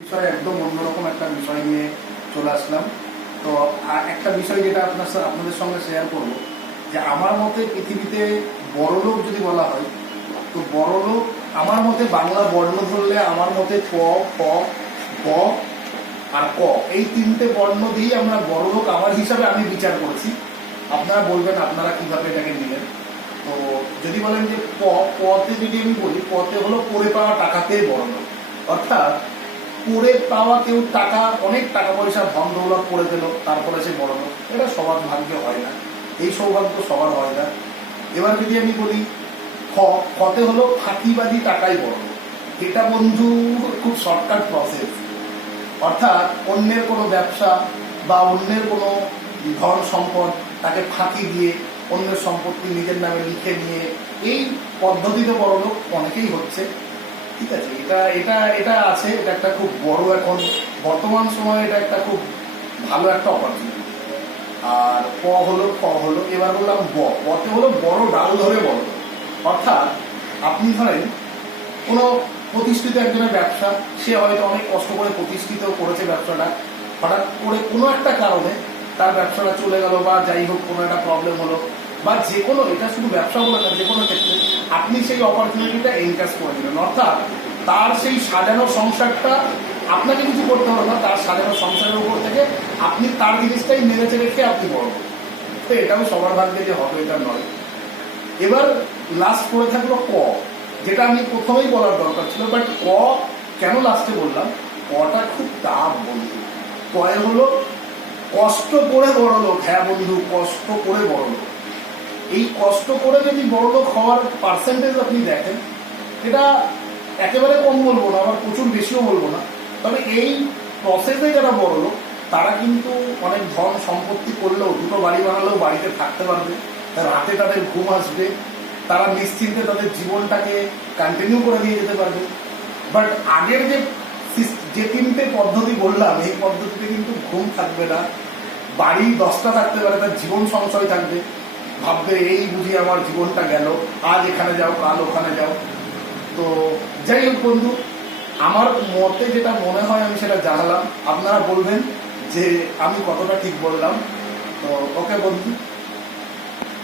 বিষয় একদম অন্যরকম একটা বিষয় নিয়ে চলে আসলাম। তো একটা বিষয় যেটা আপনাদের সঙ্গে শেয়ার করব, যে আমার মতে পৃথিবীতে বড়লোক যদি বলা হয়, তো বড়লোক আমার মতে বাংলা বর্ণ ধরলে আমার মতে ক, খ, গ আর ক, এই তিনটে বর্ণ দিয়েই আমরা বড়লোক আমার হিসাবে আমি বিচার করছি। আপনারা বলবেন আপনারা কিভাবে এটাকে নিলেন। তো যদি বলেন যে পতে যদি আমি বলি, পতে হলো পড়ে পাওয়া টাকাতে বড়লোক, অর্থাৎ পড়ে পাওয়া কেউ টাকা, অনেক টাকা পয়সা ধন দৌলত করে দিল, তারপরে সে বড় লোক। এটা সবার ভাগ্যে হয় না, এই সৌভাগ্য সবার হয় না। এবার যদি আমি বলি খতে হলো ফাঁকিবাজি টাকাই বড় লোক। এটা বন্ধু খুব শর্টকাট প্রসেস, অর্থাৎ অন্যের কোনো ব্যবসা বা অন্যের কোনো ধন সম্পদ তাকে ফাঁকি দিয়ে অন্যের সম্পত্তি নিজের নামে লিখে নিয়ে এই পদ্ধতিতে বড় লোক অনেকেই হচ্ছে। ঠিক আছে, এটা এটা এটা আছে, এটা একটা খুব বড় এখন বর্তমান সময়ে এটা একটা খুব ভালো একটা অপরচুনিটি। আর ক হলো, এবার বললাম বতে হলো বড় ডাল ধরে বড়, অর্থাৎ আপনি ধরেন কোনো প্রতিষ্ঠিত একজনের ব্যবসা, সে হয়তো অনেক কষ্ট করে প্রতিষ্ঠিত করেছে ব্যবসাটা, হঠাৎ করে কোনো একটা কারণে তার ব্যবসাটা চলে গেল, বা যাই হোক কোনো একটা প্রবলেম হলো, বা যে কোনো, এটা শুধু ব্যবসা বলে না, যে কোনো ক্ষেত্রে আপনি সেই অপরচুনিটিটা এনক্যাশ করে দিলেন, অর্থাৎ তার সেই সাজানো সংসারটা আপনাকে কিছু করতে হবে না, তার সাজানো সংসারের উপর থেকে আপনি তার জিনিসটাই মেরেছে রেখে আপনি বড়। তো এটাও সবার ভাগ্যে যে হবে এটা নয়। এবার লাস্ট করে থাকলো ক, যেটা আমি প্রথমেই বলার দরকার ছিল, বাট ক কেন লাস্টে বললাম, কটা খুব টাফ বন্ধু। কয়ে হলো কষ্ট করে বড় লোক। হ্যাঁ বন্ধু, কষ্ট করে বড় লোক। এই কষ্ট করে যদি বড় লোক হওয়ার পার্সেন্টেজ আপনি দেখেন, এটা একেবারে কম বলবো না, আবার প্রচুর বেশিও বলবো না, তবে এই প্রসেসে যারা বড় লোক তারা কিন্তু অনেক ধন সম্পত্তি করলেও, দুটো বাড়ি বানালেও বাড়িতে থাকতে পারবে, রাতে তাদের ঘুম আসবে, তারা নিশ্চিন্তে তাদের জীবনটাকে কন্টিনিউ করে দিয়ে যেতে পারবে। বাট আগের যে তিনটে পদ্ধতি বললাম, এই পদ্ধতিতে কিন্তু ঘুম থাকবে না, বাড়ি 10টা থাকতে পারে, তার জীবন সংশয় থাকবে, ভাববে এই বুঝি আমার জীবনটা গেল, আজ এখানে যাও কাল ওখানে যাও। তো যাই হোক বন্ধু, আমার মতে যেটা মনে হয় আমি সেটা জানালাম, আপনারা বলবেন যে আমি কতটা ঠিক বললাম। তো ওকে বন্ধু।